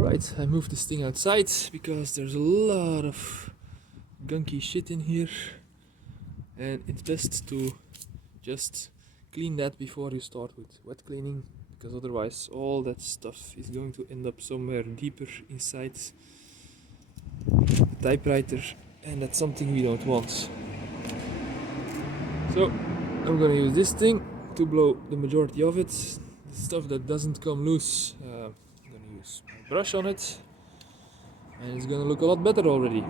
Alright, I moved this thing outside because there's a lot of gunky shit in here, and it's best to just clean that before you start with wet cleaning, because otherwise all that stuff is going to end up somewhere deeper inside the typewriter, and that's something we don't want. So I'm gonna use this thing to blow the majority of it. The stuff that doesn't come loose, I'm gonna use my brush on it, and it's gonna look a lot better already.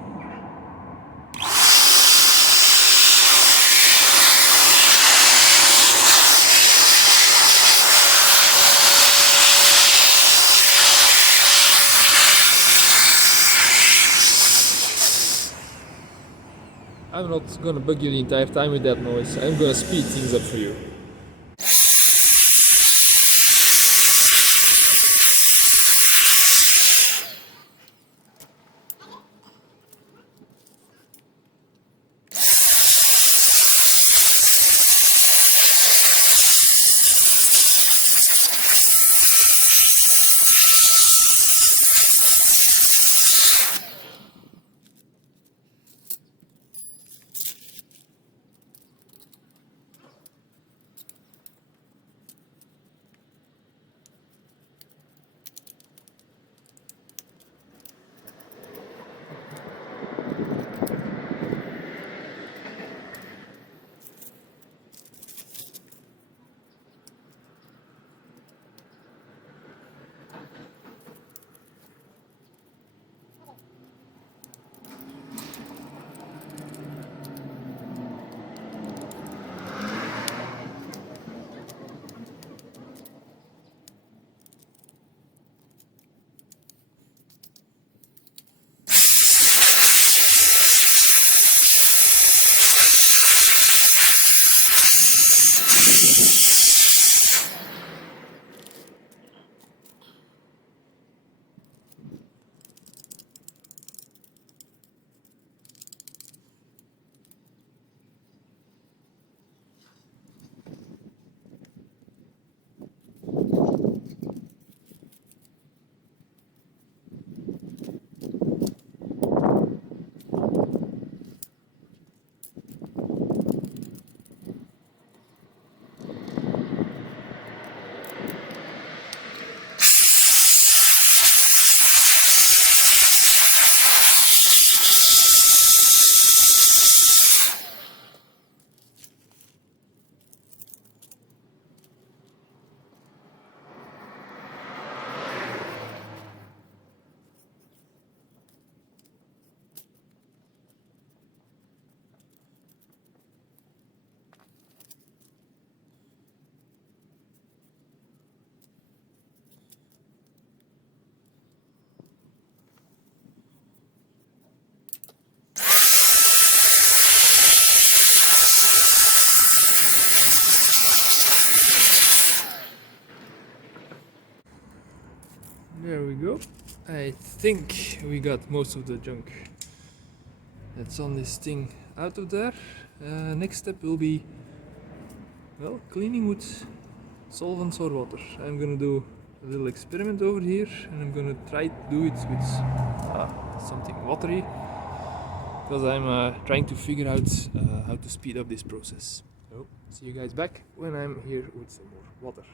I'm not gonna bug you the entire time with that noise. I'm gonna speed things up for you. There we go. I think we got most of the junk that's on this thing out of there. Next step will be, well, cleaning with solvents or water. I'm gonna do a little experiment over here, and I'm gonna try to do it with something watery, because I'm trying to figure out how to speed up this process. So, see you guys back when I'm here with some more water.